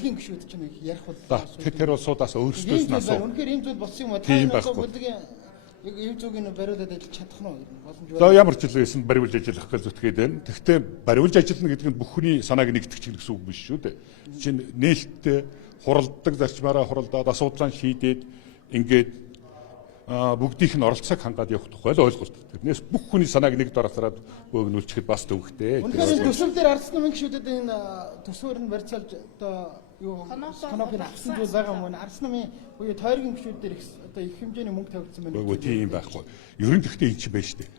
Бүлгийн гишүүд чинь ярих бол тэр улсуудаас өөрсдөөс нь асуу. Үнэхээр ийм зүйл болсон юм аа. Та бүлгийн яг зүгийн бариулаад ажиллаж чадах нь боломж байна. За ямар ч зүйл байсан бариулж ажиллах гэж зүтгээд байна. Гэхдээ бариулж ажиллана гэдэг нь бүх хүний санааг нэгтгэж гэсэн үг биш шүү дээ. Чинь нээлттэй хуралддаг зарчмаараа хуралдаад асуудлаа шийдээд ингээд бүгдийнх нь оролцоог хангаад явах тухай л ойлголт. Тэрнээс бүх хүний санааг нэгд оролцоод бөөгнүүлчихэд бас төвөгтэй. Үнэхээр төсөв дээр ардсан намын гишүүдэд энэ төсвөр нь барьцаалж одоо юу конопыг авсан зүйл байгаа юм байна. Ардсан намын буюу тойргийн гишүүд дээр одоо их хэмжээний мөнгө тавигдсан байна. Үгүй тийм байхгүй. Ер нь гэхдээ энэ ч байж тээ.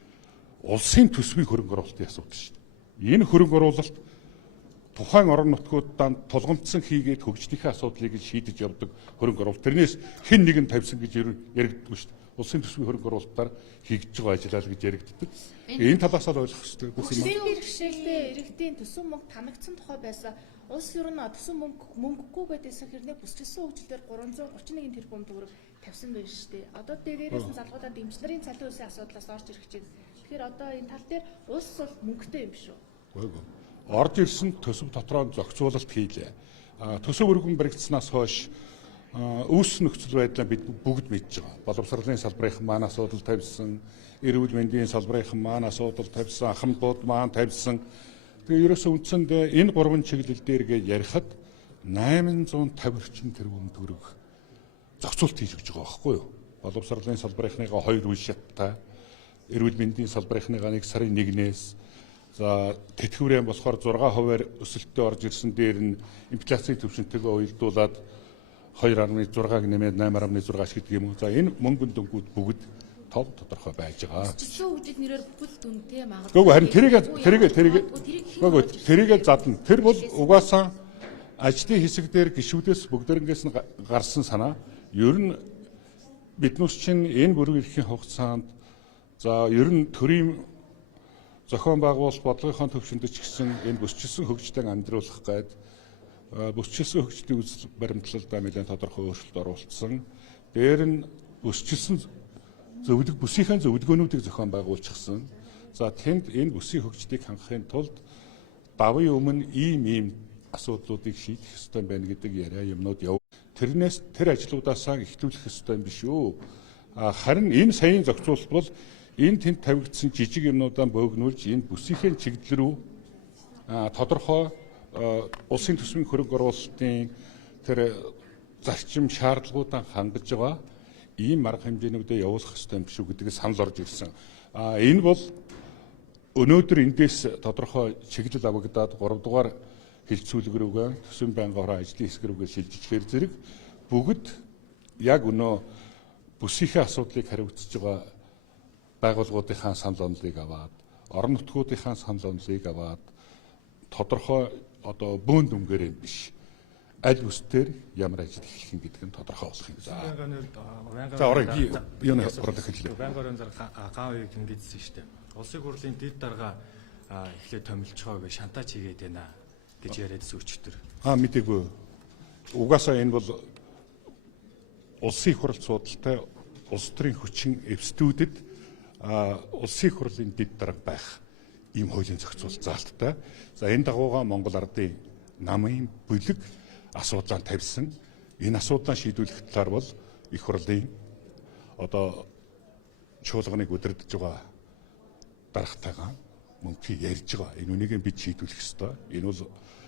Улсын төсвийн хөрөнгө оруулалтын асуудал шүү дээ. Энэ хөрөнгө оруулалт тухайн орон нутгуудаа тулгамдсан хийгээд хөгжлийнхээ асуудлыг шийдэж явдаг хөрөнгө оруулалт. Тэрнээс хэн нэг нь тавьсан гэж яригддаг шүү дээ. Улсын төсвийн хөрөнгө оруулалтаар хийж байгаа ажиллаа гэж яригддаг. Энэ талаас нь ойлгох хэрэгтэй. Бүх юм. Бэрхшээлтэй иргэдийн төсөв мөнгө танагдсан тухай байсан. Улс ер нь төсөв мөнгөгүй байдсан хэрнээ бүсчилсэн хөгжлөөр 331 тэрбум төгрөг тавьсан байна шүү дээ. Одоо дээрээс нь залгуудаа дэмж нарын цалин улсын асуудлаас орж ирэх чинь. Тэгэхээр одоо энэ тал дээр улс бол мөнгөтэй юм шүү. Үгүй. Орж ирсэн төсөв дотроо зохицуулалт хийлээ. Төсөв өргөн баригдсанаас хойш үүс нөхцөл байдлаа бид бүгд мэдж байгаа. Боловсролын салбарын маань асуудал тавьсан, эрүүл мэндийн салбарын маань асуудал тавьсан, ахмадууд маань тавьсан. Тэгээ ерөөсөө үндсэнд энэ гурван чиглэл дээр гээд ярихад 850 орчим тэрбум төгрөг зохицуулт хийж өгч байгаа байхгүй юу? Боловсролын салбарынхныгаа 2 үе шаттай, эрүүл мэндийн салбарынхныгаа 1 сарын 1-ээс за тэтгэврийн болохоор 6%-аар өсөлтөд орж ирсэн дээр нь инфляцийн төвшөнтэйгээ уялдуулаад 2.6-г нэмээд 8.6 гэдэг юм уу. За энэ мөнгөнд дөнгүүд бүгд тодорхой байж байгаа. Төсөв хөгжил нэрээр бүл дүнтэй магадгүй. Гэхдээ харин тэрийг задна. Тэр бол угаасаа ажлын хэсэг дээр гишүүдээс бүгдээрнгээс нь гарсан санаа. Ер нь биднээс чинь энэ бүрэн эрхийн хугацаанд за ер нь төрийн зохион байгуулалт бодлогын төвшөнд ч гэсэн энэ бүсчилсэн хөгжлийг амьдруулах гээд бүсчилсэн хөгжлийн үзэл баримтлалд нэлээд тодорхой өөрчлөлт оруулсан. Дээр нь бүсчилсэн бүсийнхээ зөвлөгөөнүүдийг зохион байгуулчихсан. За тэнд энэ бүсийн хөгжлийг хангахын тулд давын өмнө ийм асуудлуудыг шийдэх ёстой байна гэдэг яриа юмнууд яв. Тэрнээс тэр ажлуудаасаа эхлүүлэх ёстой юм биш үү? Харин энэ саяын зохицуулалт бол энэ тэнд тавигдсан жижиг юмнуудаа бөөгнүүлж энэ бүсийнхээ чиглэл рүү тодорхой улсын төсвийн хөрөнгө оруулалтын тэр зарчим шаардлагуудаа хангаж байгаа ийм арга хэмжээнүүдэд явуулах ёстой юм биш үү гэдгийг санал орж ирсэн. Энэ бол өнөөдөр эндээс тодорхой чиглэл авагдаад 3 дугаар хилцүүлэг рүүгээ төсвийн байнгын хороо ажлын хэсэг рүүгээ шилжчихээр зэрэг бүгд яг өнөө бүсийнхээ асуудлыг хариуцж байгаа байгууллагуудынхаа санал онолыг аваад, орон нутгуудынхаа санал онолыг аваад тодорхой одоо бөөн дүнгээр юм биш. Аль бүсдээр ямар ажил эхлэх юм гэдэг нь тодорхой болох юм. За орой юуны хоролох хэлээ. Байнгын зар гаан үеийг ингэжсэн шүү дээ. Улсын хурлын дэд дарга эхлээд томилж байгаа гэж шантаж хийгээд байна гэж яриадсэн өчтөр. Мэдээгүй. Угаасаа энэ бол улсын хурал судалтай улс төрийн хүчин эвсдүүдэд улсын хурлын дэд дарга байх ийм хуулийн зохицуулалт заалттай. За энэ дагууга Монгол Ардын намын бүлэг асуудлаа тавьсан. Энэ асуудлаа шийдвэрлэх талаар бол их хурлын одоо чуулганыг удирдах байгаа даргатайгаа мөнгө ярьж байгаа. Энэ үнийг бид шийдвэрлэх ёстой. Энэ бол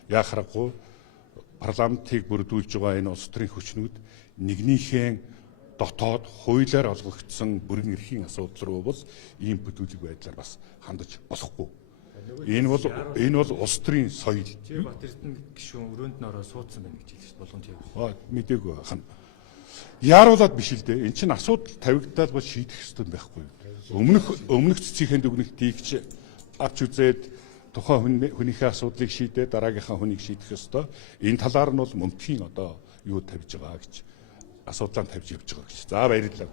яа харахгүй парламентыг бүрдүүлж байгаа энэ улс төрийн хүчнүүд нэгнийхээ дотоод хуулиар олгогдсон бүрэн эрхийн асуудал руу бол ийм бүдүүлэг байдлаар бас хандаж болохгүй. Энэ бол улс төрийн соёл. Бат Эрдэнэ гишүүн өрөөнд нь ороо суудсан байна гэж хэлж байна. Болгон тийм. Мэдээгүй хана. Яаруулаад биш л дээ. Эн чинь асуудал тавигдаад бол шийдэх ёстой байхгүй. Өмнөх цэцгийн дүгнэлтийг ч авч үзээд тухайн хүнийхээ асуудлыг шийдээ дараагийнхаа хүнийг шийдэх ёстой. Энэ талаар нь бол мөнхийн одоо юу тавьж байгаа гэж асуудлаа тавьж явж байгаа гэж. За баярлалаа.